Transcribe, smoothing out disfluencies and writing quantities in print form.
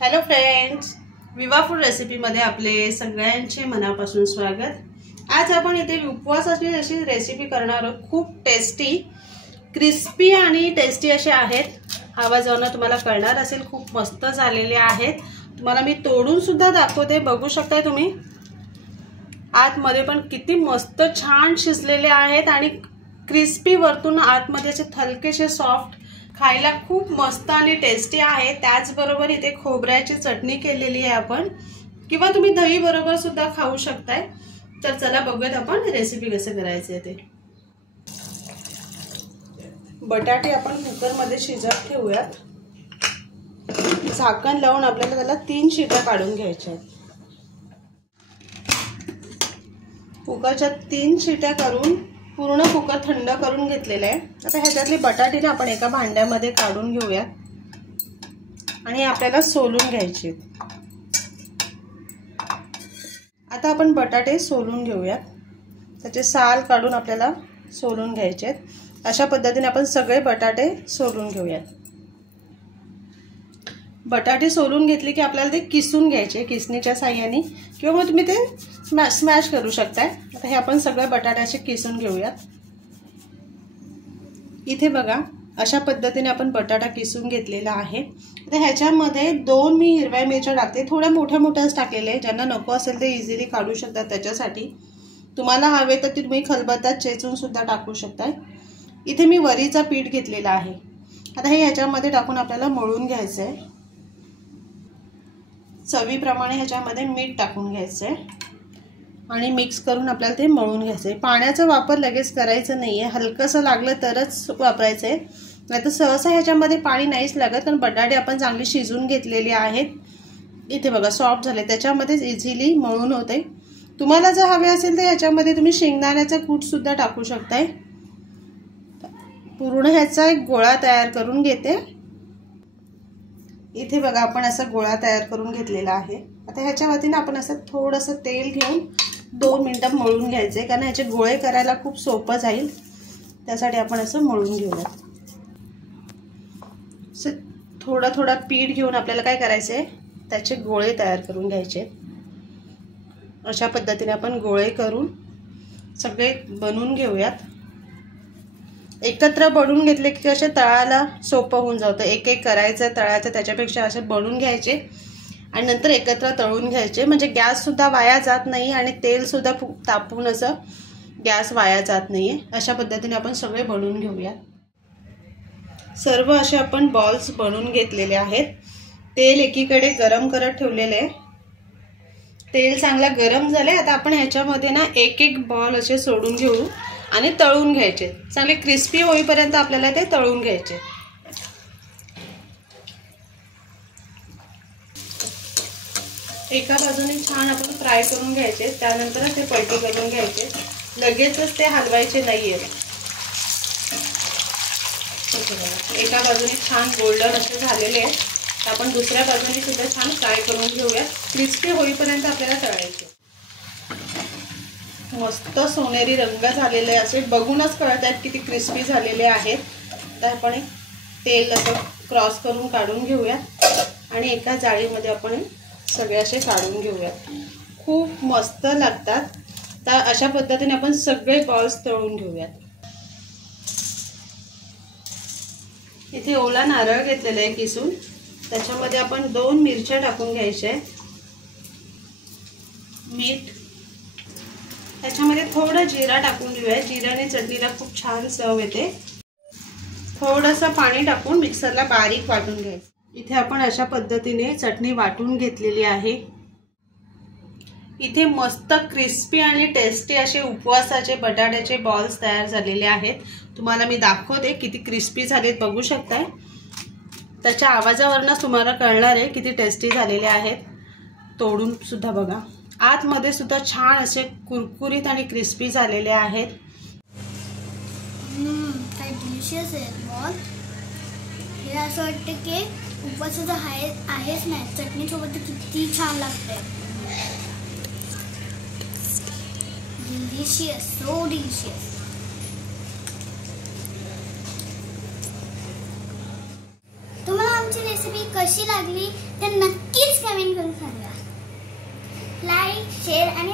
Hello friends, विवा food रेसिपीमध्ये आपले सगळ्यांचे मनापासून स्वागत। आज आपण इथे उपवासाची अशी रेसिपी करणार आहोत। खूप टेस्टी, क्रिस्पी आणि टेस्टी असे आहेत। आवाजावरून तुम्हाला कळणार असेल, खूप मस्त झालेले आहेत। तुम्हाला मी तोडून सुद्धा दाखवते, बघू शकताय तुम्ही। आतमध्ये पण किती मस्त छान शिजलेले आहेत आणि क्रिस्पी वरतून आतमध्ये असे हलकेसे सॉफ्ट, खायला खूप मस्त आणि टेस्टी आहे। त्याचबरोबर इथे खोबऱ्याची चटणी केलेली आहे आपण, किंवा तुम्ही दही बरोबर सुद्धा खाऊ शकताय। तर चला बघूयात आपण रेसिपी कसं करायचं ते। बटाटे आपण कुकर मध्ये शिजत ठेवूयात। झाकण लावून आपल्याला त्याला 3 शिट्या काढून घ्यायच्या आहेत। कुकरच्या 3 शिट्या करून पूर्ण कुकर थंड करून घेतलेला आहे। आता ह्याच्यातले बटाटे आपण एका भांड्यामध्ये काढून घेऊया आणि आपल्याला सोलून घ्यायचे। आता आपण बटाटे सोलून घेऊया, त्याचे साल काढून आपल्याला सोलून घ्यायचे। अशा पद्धतीने आपण सगळे बटाटे सोलून घेऊया। बटाटे सोलून घेतले की आपल्याला ते किसून घ्यायचे किसणीच्या साहाय्याने, किंवा मग तुम्ही ते स्मॅश करू शकताय। आता हे आपण सगळे बटाट्याचे किसून घेऊया। इथे बघा, अशा पद्धतीने आपण बटाटा किसून घेतलेला आहे। आता ह्याच्यामध्ये 2 मी हिरव्या मिरच्या टाकते, थोड्या मोठ्या मोठ्याच टाकलेले, ज्यांना नको असेल ते इझिली काढू शकतात। त्याच्यासाठी तुम्हाला हवे तर तुम्ही खलबत्त्यात चेचून सुद्धा टाकू शकताय। इथे मी वरीचा पीठ घेतलेला आहे। आता हे ह्याच्यामध्ये टाकून आपल्याला मळून घ्यायचं आहे। चवीप्रमाणे ह्याच्यामध्ये मीठ टाकून घ्यायचं आहे आणि मिक्स करून आपल्याला ते मळून घ्यायचं आहे। पाण्याचा वापर लगेच करायचा नाहीये, हलकंसं लागलं तरच वापरायचं आहे, नाहीतर सहसा ह्याच्यामध्ये पाणी नाहीच लागत, कारण बटाटे आपण चांगले शिजून घेतलेले आहेत। इथे बघा सॉफ्ट झाले, त्याच्यामध्येच इझिली मळून होते। तुम्हाला जर हवे असेल तर ह्याच्यामध्ये तुम्ही शेंगदाण्याचा कूट सुद्धा टाकू शकताय। पूर्ण ह्याचा एक गोळा तयार करून घेते। इथे बघा आपण असा गोळा तयार करून घेतलेला आहे। आता ह्याच्या वतीने आपण असं थोडंसं तेल घेऊन 2 मिनिटं मळून घ्यायचे, कारण ह्याचे गोळे करायला खूप सोपं जाईल, त्यासाठी आपण असं मळून घेऊया। थोडा थोडा पीठ घेऊन आपल्याला काय करायचं आहे, त्याचे गोळे तयार करून घ्यायचे। अशा पद्धतीने आपण गोळे करून सगळे बनवून घेऊयात। एकत्र बनवून घेतले की असे तळायला सोपं होऊन जातं। एक एक करायचं तळायचं, त्याच्यापेक्षा असे बनवून घ्यायचे आणि नंतर एकत्र तळून घ्यायचे, म्हणजे गॅस सुद्धा वाया जात नाही आणि तेल सुद्धा तापून असं गॅस वाया जात नाहीये। अशा पद्धतीने आपण सगळे बनवून घेऊया। सर्व असे आपण बॉल्स बनवून घेतलेले आहेत। तेल एकीकडे गरम करत ठेवलेले आहे। तेल चांगलं गरम झाले। आता आपण ह्याच्यामध्ये ना एक एक बॉल असे सोडून घेऊ आणि तळून घ्यायचे। चांगले क्रिस्पी होईपर्यंत आपल्याला ते तळून घ्यायचे। एका बाजूने छान आपण फ्राय करून घ्यायचे, त्यानंतर ते पलटी करून घ्यायचे। लगेचच ते हलवायचे नाहीये। एका बाजूने छान गोल्डन असे झालेले आहेत, तर आपण दुसऱ्या बाजूने सुद्धा छान फ्राय करून घेऊया। क्रिस्पी होईपर्यंत आपल्याला तळायचे। मस्त सोनेरी रंग झालेले असे बघूनच कळत आहेत किती क्रिस्पी झालेले आहेत। तर आपण तेल असं क्रॉस करून काढून घेऊया आणि एका जाळीमध्ये आपण सगळे असे काढून घेऊया। खूप मस्त लागतात। तर अशा पद्धतीने आपण सगळे बॉल्स तळून घेऊयात। इथे ओला नारळ घेतलेला आहे किसून, त्याच्यामध्ये आपण 2 मिरच्या टाकून घ्यायच्या, मीठ, त्याच्यामध्ये थोडं जिरा टाकून घेऊया। जिऱ्याने चटणीला खूप छान चव येते। थोडंसं पाणी टाकून मिक्सरला बारीक वाटून घ्यायचं। इथे आपण अशा पद्धतीने चटणी वाटून घेतलेली आहे। इथे मस्त क्रिस्पी आणि टेस्टी असे उपवासाचे बटाट्याचे बॉल्स तयार झालेले आहेत। तुम्हाला मी दाखवते किती क्रिस्पी झालेत, बघू शकताय। त्याच्या आवाजावरूनच तुम्हाला कळणार आहे किती टेस्टी झालेले आहेत। तोडून सुद्धा बघा, आतमध्ये सुद्धा छान असे कुरकुरीत आणि क्रिस्पी झालेले आहेत। काय डिलिशियस आहे बॉल। हे असं वाटतं की उपवासाचं आहेच नाही, चटणी सोबत किती छान लागते। Delicious, so delicious. तुम्हाला आमची रेसिपी कशी लागली ते नक्की शेअर आणि